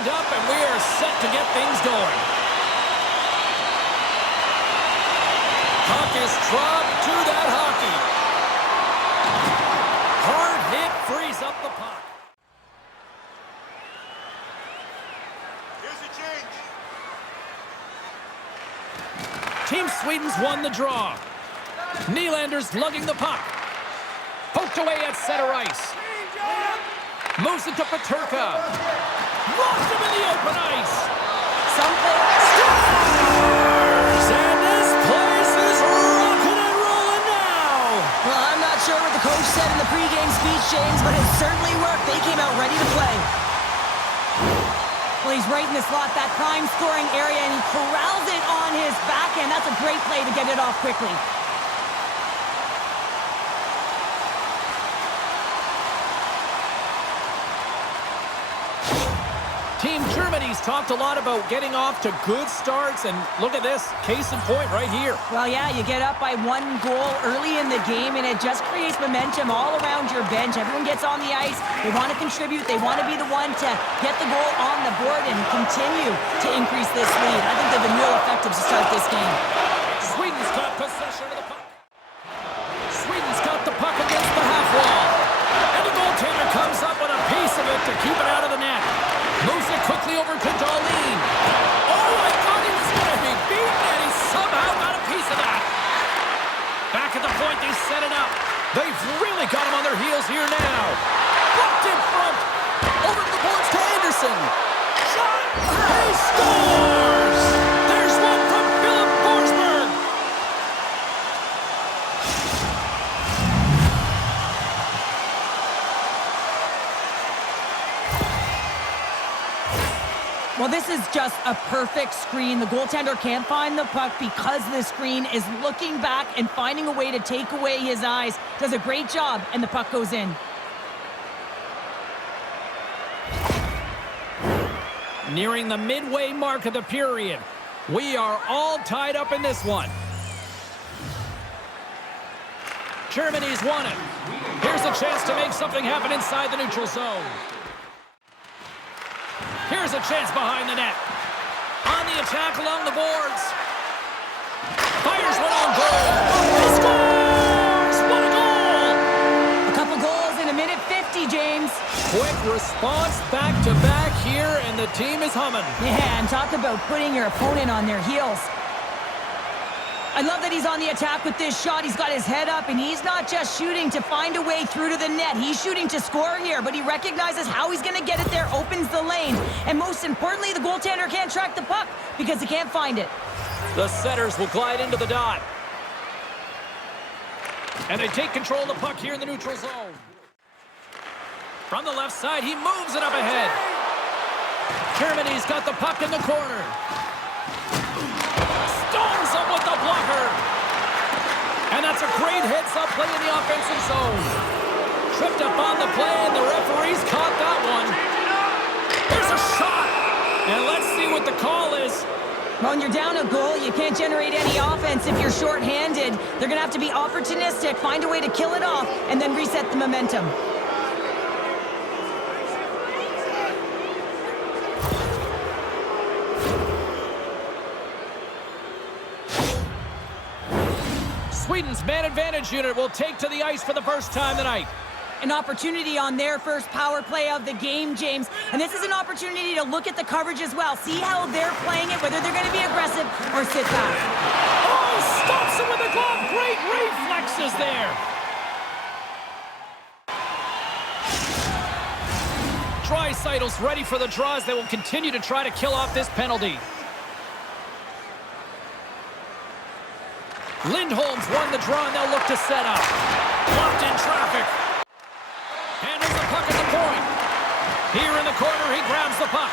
lined up, and we are set to get things going. Puck is dropped to that hockey. Hard hit frees up the puck. Here's a change. Team Sweden's won the draw. Nylander's lugging the puck. Poked away at center ice. Moves it to Peterka. Lost him in the open ice. Scores! And this place is rocking and rolling now. Well, I'm not sure what the coach said in the pregame speech, James, but it certainly worked. They came out ready to play. Well, he's right in the slot, that prime scoring area, and he corrals it on his backhand. That's a great play to get it off quickly. Team Germany's talked a lot about getting off to good starts, and look at this, case in point right here. Well, yeah, you get up by 1 goal early in the game, and it just creates momentum all around your bench. Everyone gets on the ice. They want to contribute. They want to be the one to get the goal on the board and continue to increase this lead. I think they've been real effective to start this game. Sweden's got possession of the puck. Sweden's got the puck against the half wall. And the goaltender comes up with a piece of it to keep it out of the net. Moves it quickly over to Dahlin. Oh, I thought he was going to be beaten, and he somehow got a piece of that. Back at the point, they set it up. They've really got him on their heels here now. Blocked in front. Over to the boards to Anderson. Shot. He scores! There's one from Philip Forsberg. Well, this is just a perfect screen. The goaltender can't find the puck because the screen is looking back and finding a way to take away his eyes. Does a great job, and the puck goes in. Nearing the midway mark of the period. We are all tied up in this one. Germany's won it. Here's a chance to make something happen inside the neutral zone. Here's a chance behind the net. On the attack along the boards. Fires one on goal. He scores! What a goal! A couple goals in a minute 50, James. Quick response back-to-back here, and the team is humming. Yeah, and talk about putting your opponent on their heels. I love that he's on the attack with this shot. He's got his head up, and he's not just shooting to find a way through to the net. He's shooting to score here, but he recognizes how he's going to get it there, opens the lane. And most importantly, the goaltender can't track the puck because he can't find it. The setters will glide into the dot. And they take control of the puck here in the neutral zone. From the left side, he moves it up ahead. Germany's got the puck in the corner. Stones him with the blocker. And that's a great heads-up play in the offensive zone. Tripped up on the play, and the referee's caught that one. There's a shot. And let's see what the call is. When you're down a goal, you can't generate any offense if you're shorthanded. They're going to have to be opportunistic, find a way to kill it off, and then reset the momentum. Sweden's man advantage unit will take to the ice for the first time tonight. An opportunity on their first power play of the game, James. And this is an opportunity to look at the coverage as well. See how they're playing it, whether they're going to be aggressive or sit back. Oh, stops him with a glove. Great reflexes there. Draisaitl's ready for the draws. They will continue to try to kill off this penalty. Lindholm's won the draw, and they'll look to set up. Blocked in traffic. And there's the puck at the point. Here in the corner, he grabs the puck.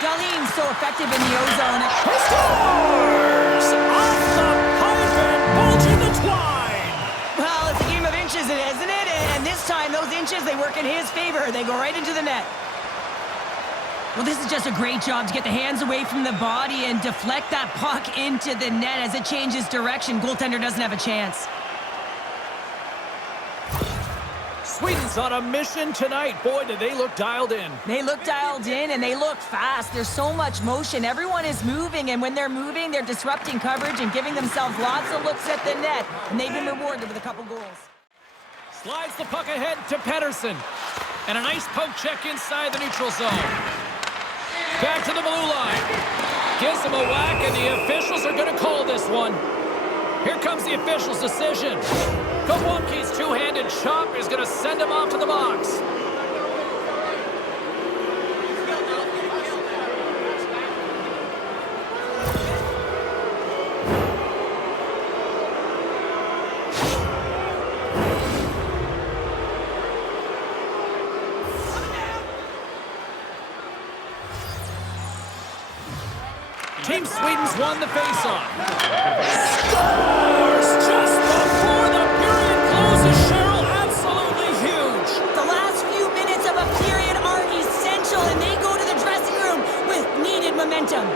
Dahlin's so effective in the O-zone. He scores! Off the pipe and bulging the twine. Well, it's a game of inches, isn't it? And this time, those inches, they work in his favor. They go right into the net. Well, this is just a great job to get the hands away from the body and deflect that puck into the net as it changes direction. Goaltender doesn't have a chance. Sweden's on a mission tonight. Boy, do they look dialed in. They look dialed in and they look fast. There's so much motion. Everyone is moving, and when they're moving, they're disrupting coverage and giving themselves lots of looks at the net, and they've been rewarded with a couple goals. Slides the puck ahead to Pettersson. And a nice poke check inside the neutral zone. Back to the blue line. Gives him a whack, and the officials are going to call this one. Here comes the official's decision. Vaukie's two-handed chop is going to send him off to the box. Team Sweden's won the faceoff. Scores just before the period closes, Cheryl. Absolutely huge. The last few minutes of a period are essential, and they go to the dressing room with needed momentum.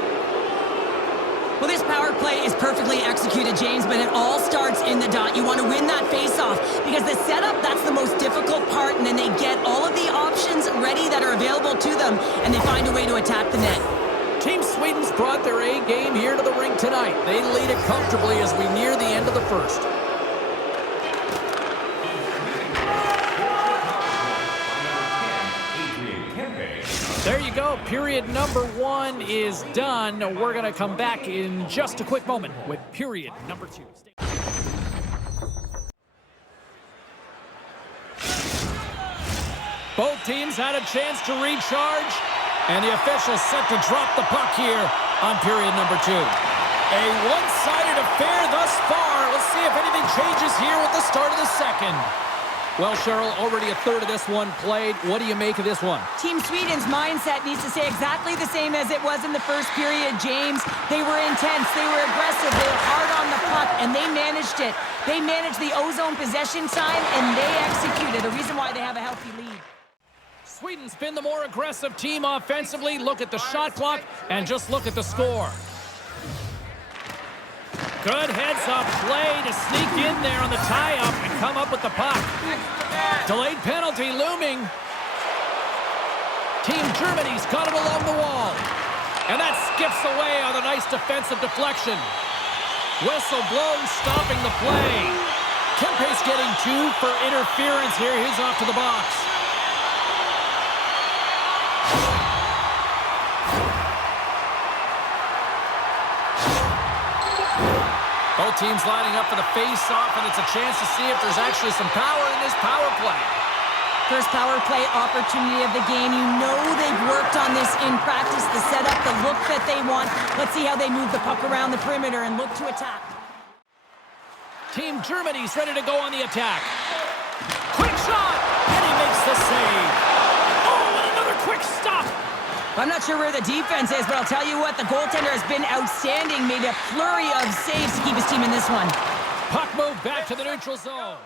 Well, this power play is perfectly executed, James, but it all starts in the dot. You want to win that face-off because the setup, that's the most difficult part, and then they get all of the options ready that are available to them, and they find a way to attack the net. Team Sweden's brought their A game here to the rink tonight. They lead it comfortably as we near the end of the first. There you go. Period number 1 is done. We're going to come back in just a quick moment with period number 2. Both teams had a chance to recharge. And the officials set to drop the puck here on period number 2. A one-sided affair thus far. Let's see if anything changes here with the start of the second. Well, Cheryl, already a third of this one played. What do you make of this one? Team Sweden's mindset needs to stay exactly the same as it was in the first period, James. They were intense, they were aggressive, they were hard on the puck, and they managed it. They managed the ozone possession time, and they executed. The reason why they have a healthy lead. Sweden's been the more aggressive team offensively. Look at the shot clock and just look at the score. Good heads-up play to sneak in there on the tie-up and come up with the puck. Delayed penalty looming. Team Germany's got it along the wall. And that skips away on a nice defensive deflection. Whistle blown, stopping the play. Kempe's getting 2 for interference here. He's off to the box. Both teams lining up for the face-off, and it's a chance to see if there's actually some power in this power play. First power play opportunity of the game. You know they've worked on this in practice, the setup, the look that they want. Let's see how they move the puck around the perimeter and look to attack. Team Germany's ready to go on the attack. Quick shot, and he makes the save. Oh, and another quick stop. I'm not sure where the defense is, but I'll tell you what, the goaltender has been outstanding. Made a flurry of saves to keep his team in this one. Puck moved back to the neutral zone.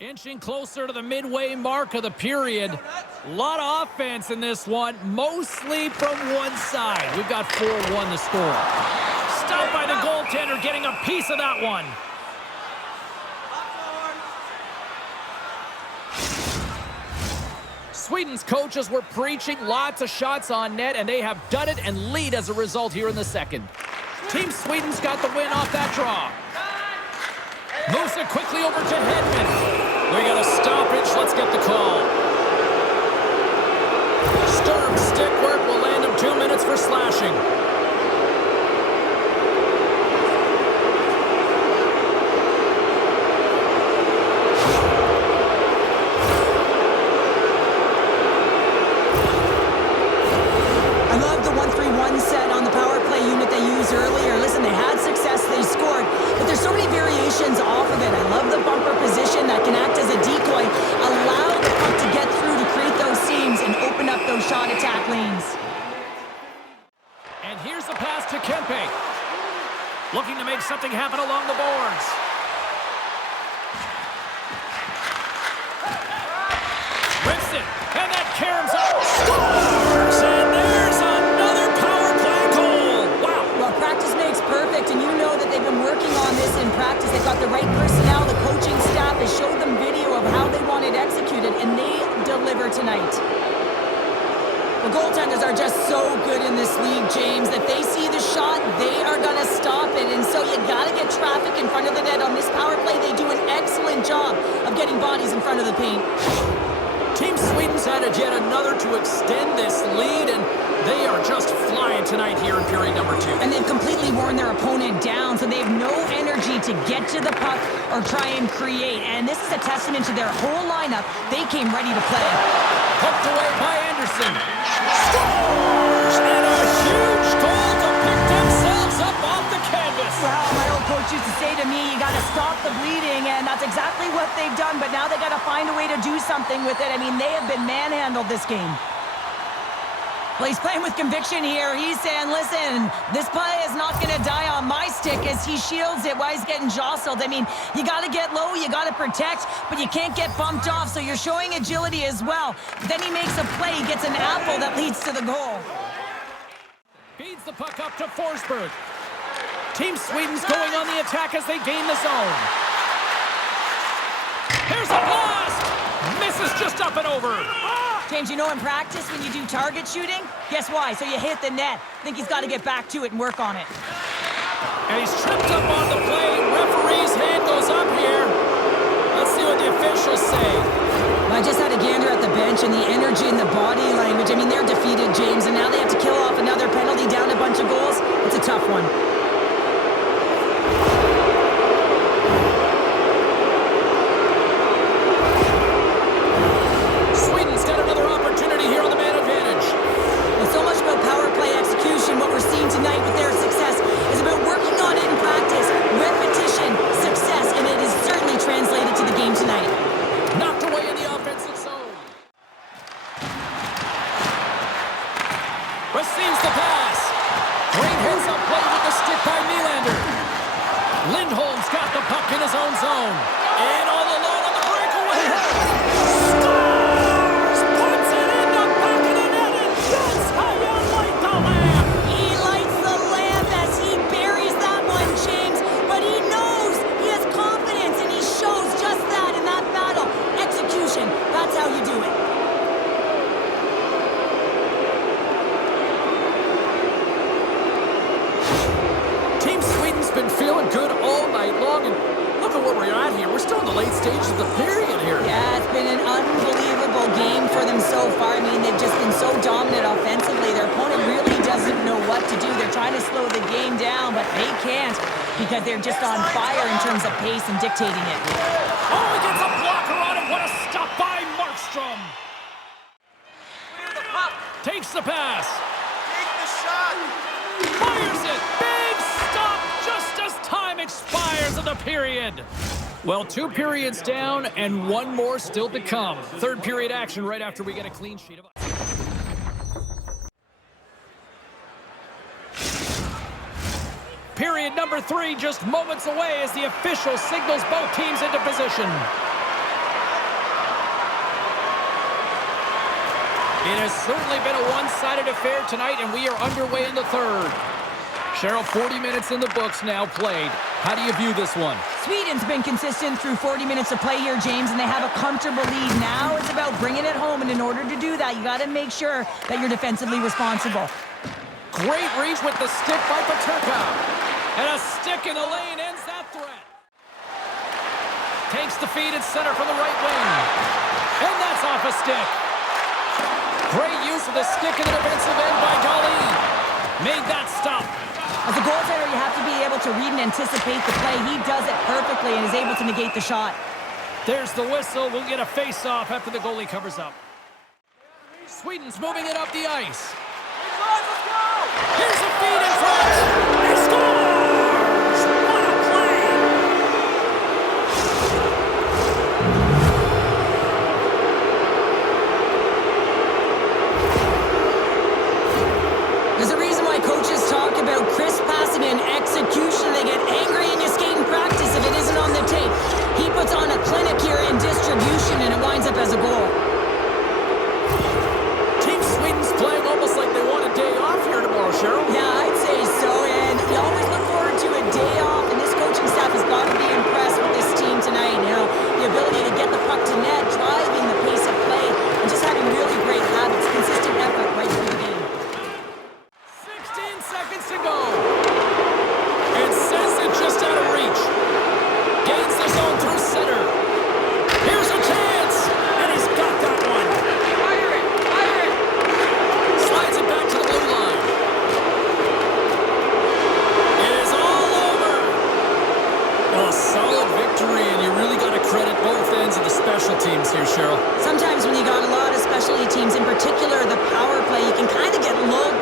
Inching closer to the midway mark of the period. A lot of offense in this one, mostly from one side. We've got 4-1 to score. Stopped by the goaltender, getting a piece of that one. Sweden's coaches were preaching lots of shots on net, and they have done it and lead as a result here in the second. Team Sweden's got the win off that draw. Moves it quickly over to Hedman. We got a stoppage. Let's get the call. Sturm stick work will land him 2 minutes for slashing. Set on the power play unit they used earlier. Listen, they had success, they scored, but there's so many variations off of it. I love the bumper position that can act as a decoy, allow the puck to get through to create those seams and open up those shot attack lanes. And here's the pass to Kempe. Looking to make something happen along the boards. Rips it, and that caroms up. Scores! And there's another power play goal. Wow. Well, practice makes perfect, and you know that they've been working on this in practice. They've got the right personnel. The coaching staff has showed them video of how they want it executed, over tonight. The goaltenders are just so good in this league, James, that they see the shot, they are going to stop it. And so you got to get traffic in front of the net. On this power play, they do an excellent job of getting bodies in front of the paint. Team Sweden's added yet another to extend this lead, and they are just flying tonight here in period number 2. And they've completely worn their opponent down, so they have no energy to get to the puck or try and create. And this is a testament to their whole lineup. They came ready to play. Poked away by Anderson. Scores! And a huge goal to pick themselves up off the canvas. Well, my old coach used to say to me, you got to stop the bleeding, and that's exactly what they've done. But now they got to find a way to do something with it. I mean, they have been manhandled this game. Well, he's playing with conviction here. He's saying, listen, this play is not going to die on my stick as he shields it while he's getting jostled. I mean, you got to get low, you got to protect, but you can't get bumped off, so you're showing agility as well. Then he makes a play, he gets an apple that leads to the goal. Feeds the puck up to Forsberg. Team Sweden's going on the attack as they gain the zone. Here's a blast! Misses just up and over. James, you know in practice when you do target shooting, guess why? So you hit the net. I think he's got to get back to it and work on it. And he's tripped up on the play. Referee's hand goes up here. Let's see what the officials say. I just had a gander at the bench, and the energy and the body language, I mean, they're defeated, James, and now they have to kill off another penalty, down a bunch of goals. It's a tough one. What we're seeing tonight with their success is about working on it in practice, repetition, success, and it is certainly translated to the game tonight. Knocked away in the offensive zone. Receives the pass. Great heads-up play with the stick by Nylander. Lindholm's got the puck in his own zone. And all alone on the breakaway. Scores! Puts it in the back of the net, and that's how you light the lamp. James, but he knows he has confidence, and he shows just that in that battle. Execution, that's how you do it. Team Sweden's been feeling good all night long, and look at where we're at here. We're still in the late stages of the period here. Yeah, it's been an unbelievable game for them so far. I mean, they've just been so dominant offensively. Their opponent really doesn't know what to do. They're trying to slow the game down, but they can't because they're just on fire in terms of pace and dictating it. Oh, he gets a blocker on it. What a stop by Markstrom. Takes the pass. Take the shot. Fires it. Big stop just as time expires in the period. Well, 2 periods down and 1 more still to come. Third period action right after we get a clean sheet of ice. Period number 3 just moments away as the official signals both teams into position. It has certainly been a one-sided affair tonight, and we are underway in the third. Cheryl, 40 minutes in the books now played. How do you view this one? Sweden's been consistent through 40 minutes of play here, James, and they have a comfortable lead. Now it's about bringing it home, and in order to do that, you got to make sure that you're defensively responsible. Great reach with the stick by Paterka. And a stick in the lane ends that threat. Takes the feed at center from the right wing. And that's off a stick. Great use of the stick in the defensive end by Dolly. Made that stop. As a goaltender, you have to be able to read and anticipate the play. He does it perfectly and is able to negate the shot. There's the whistle. We'll get a face-off after the goalie covers up. Sweden's moving it up the ice. Here's a feed in front. He scores! What a play! There's a reason why coaches talk about crisp passing and execution. They get angry in your skating practice if it isn't on the tape. He puts on a clinic here in distribution, and it winds up as a goal. Team Sweden's playing almost like they want a day off here tomorrow, Cheryl. Yeah, I'd say so. teams, in particular the power play, you can kind of get lulled